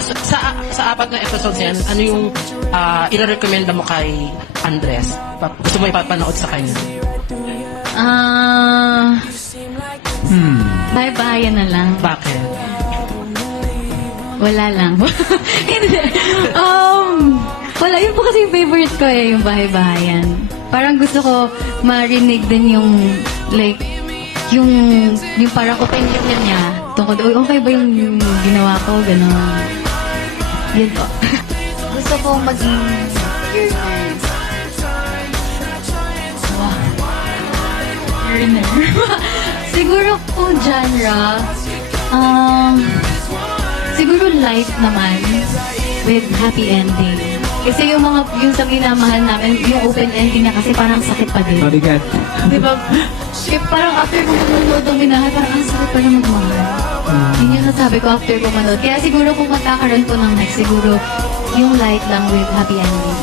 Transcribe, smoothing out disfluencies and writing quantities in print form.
sa apat na episodes yan, ano yung ire-recommenda mo kay Andres? Gusto mo ipapanood sa kanya? Bye-bye na lang. Bakit? Wala lang. Hindi. Wala. Yun po kasi yung favorite ko yung bahay-bahayan. Parang gusto ko marinig din yung, like, yung parang opinion niya tungkol, okay ba yung ginawa ko, gano'n. Yun po. Gusto ko maging learner. Wow. Learner. Siguro kung genre, siguro life naman with happy ending. Kasi yung sa minamahal namin, yung open ending na kasi parang sakit pa din. Mabigat. Diba? Parang after ko manonood ng minahal, parang ang sakit pa na magmahal. Yun yung nasabi ko after ko manood. Kaya siguro kung magkakaroon ko ng next, siguro yung light lang with happy ending.